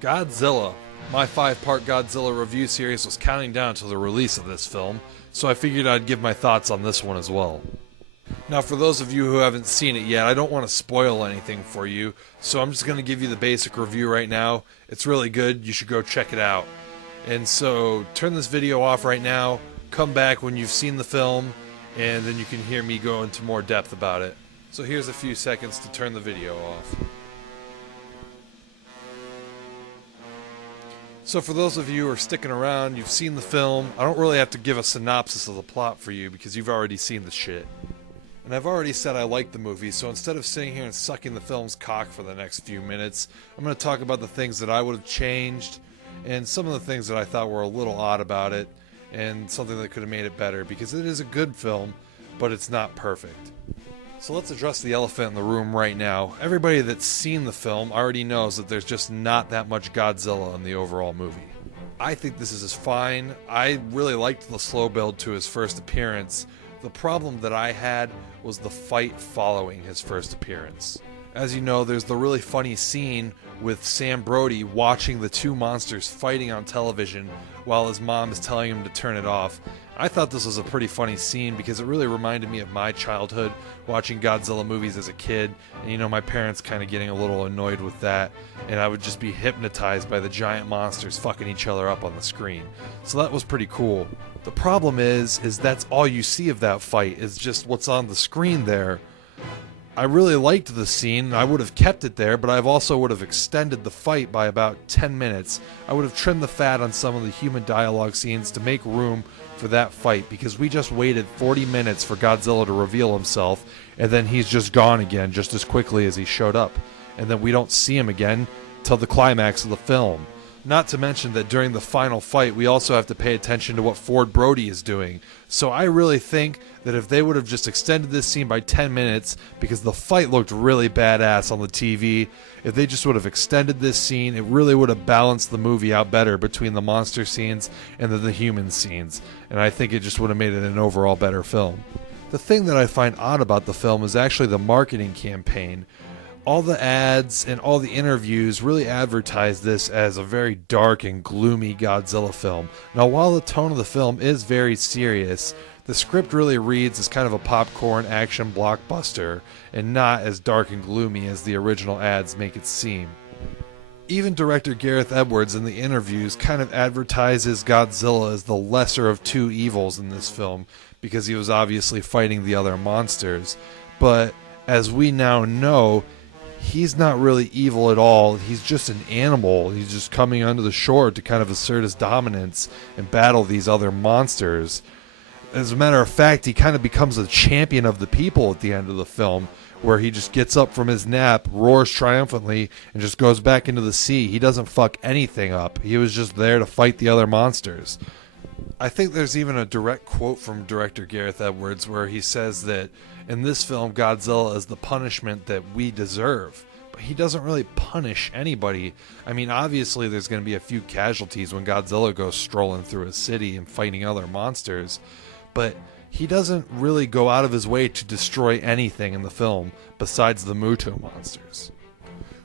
Godzilla. My 5-part Godzilla review series was counting down to the release of this film, so I figured I'd give my thoughts on this one as well. Now, for those of you who haven't seen it yet, I don't want to spoil anything for you, so I'm just going to give you the basic review right now. It's really good, you should go check it out. And so, turn this video off right now, come back when you've seen the film, and then you can hear me go into more depth about it. So here's a few seconds to turn the video off. So for those of you who are sticking around, you've seen the film, I don't really have to give a synopsis of the plot for you because you've already seen the shit. And I've already said I like the movie, so instead of sitting here and sucking the film's cock for the next few minutes, I'm going to talk about the things that I would have changed, and some of the things that I thought were a little odd about it, and something that could have made it better, because it is a good film, but it's not perfect. So let's address the elephant in the room right now. Everybody that's seen the film already knows that there's just not that much Godzilla in the overall movie. I think this is fine. I really liked the slow build to his first appearance. The problem that I had was the fight following his first appearance. As you know, there's the really funny scene with Sam Brody watching the two monsters fighting on television while his mom is telling him to turn it off. I thought this was a pretty funny scene because it really reminded me of my childhood watching Godzilla movies as a kid, and you know, my parents kind of getting a little annoyed with that, and I would just be hypnotized by the giant monsters fucking each other up on the screen. So that was pretty cool. The problem is that's all you see of that fight is just what's on the screen there. I really liked the scene. I would have kept it there, but I also would have extended the fight by about 10 minutes. I would have trimmed the fat on some of the human dialogue scenes to make room for that fight, because we just waited 40 minutes for Godzilla to reveal himself, and then he's just gone again just as quickly as he showed up. And then we don't see him again till the climax of the film. Not to mention that during the final fight, we also have to pay attention to what Ford Brody is doing. So I really think that if they would have just extended this scene by 10 minutes, because the fight looked really badass on the TV, if they just would have extended this scene, it really would have balanced the movie out better between the monster scenes and the human scenes. And I think it just would have made it an overall better film. The thing that I find odd about the film is actually the marketing campaign. All the ads and all the interviews really advertise this as a very dark and gloomy Godzilla film. Now, while the tone of the film is very serious, the script really reads as kind of a popcorn action blockbuster and not as dark and gloomy as the original ads make it seem. Even director Gareth Edwards in the interviews kind of advertises Godzilla as the lesser of two evils in this film because he was obviously fighting the other monsters. But as we now know, he's not really evil at all. He's just an animal. He's just coming onto the shore to kind of assert his dominance and battle these other monsters. As a matter of fact, he kind of becomes a champion of the people at the end of the film, where he just gets up from his nap, roars triumphantly, and just goes back into the sea. He doesn't fuck anything up. He was just there to fight the other monsters. I think there's even a direct quote from director Gareth Edwards where he says that in this film, Godzilla is the punishment that we deserve. But he doesn't really punish anybody. I mean, obviously there's going to be a few casualties when Godzilla goes strolling through a city and fighting other monsters. But he doesn't really go out of his way to destroy anything in the film besides the Muto monsters.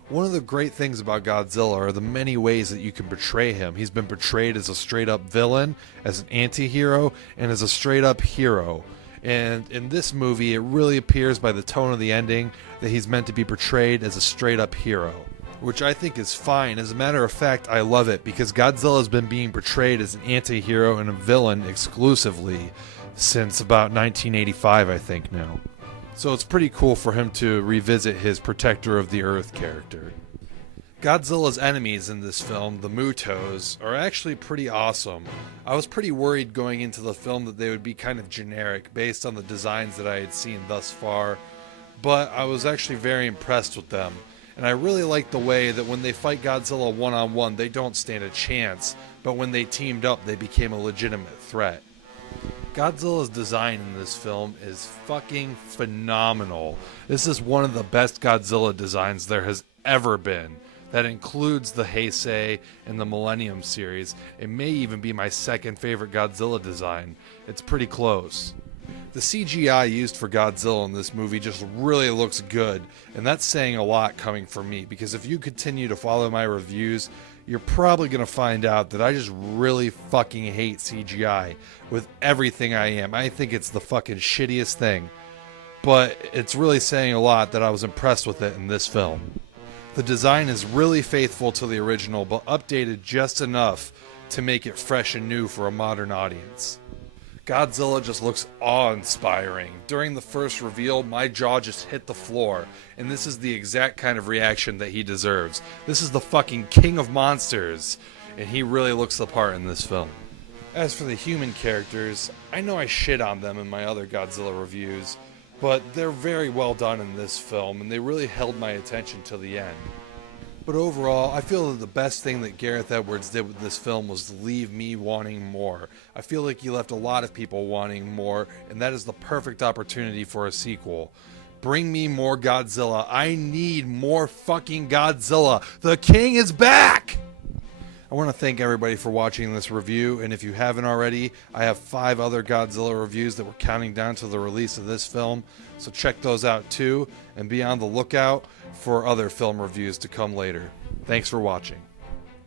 One of the great things about Godzilla are the many ways that you can portray him. He's been portrayed as a straight-up villain, as an anti-hero, and as a straight-up hero. And in this movie, it really appears by the tone of the ending that he's meant to be portrayed as a straight-up hero, which I think is fine. As a matter of fact, I love it, because Godzilla has been being portrayed as an anti-hero and a villain exclusively since about 1985, I think now. So it's pretty cool for him to revisit his Protector of the Earth character. Godzilla's enemies in this film, the Mutos, are actually pretty awesome. I was pretty worried going into the film that they would be kind of generic based on the designs that I had seen thus far, but I was actually very impressed with them. And I really like the way that when they fight Godzilla one-on-one, they don't stand a chance, but when they teamed up, they became a legitimate threat. Godzilla's design in this film is fucking phenomenal. This is one of the best Godzilla designs there has ever been. That includes the Heisei and the Millennium series. It may even be my second favorite Godzilla design. It's pretty close. The CGI used for Godzilla in this movie just really looks good, and that's saying a lot coming from me, because if you continue to follow my reviews, you're probably going to find out that I just really fucking hate CGI with everything I am. I think it's the fucking shittiest thing. But it's really saying a lot that I was impressed with it in this film. The design is really faithful to the original, but updated just enough to make it fresh and new for a modern audience. Godzilla just looks awe-inspiring. During the first reveal, my jaw just hit the floor, and this is the exact kind of reaction that he deserves. This is the fucking king of monsters, and he really looks the part in this film. As for the human characters, I know I shit on them in my other Godzilla reviews, but they're very well done in this film, and they really held my attention till the end. But overall, I feel that the best thing that Gareth Edwards did with this film was leave me wanting more. I feel like he left a lot of people wanting more, and that is the perfect opportunity for a sequel. Bring me more Godzilla. I need more fucking Godzilla. The king is back! I want to thank everybody for watching this review, and if you haven't already, I have 5 other Godzilla reviews that we're counting down to the release of this film, so check those out too, and be on the lookout for other film reviews to come later. Thanks for watching.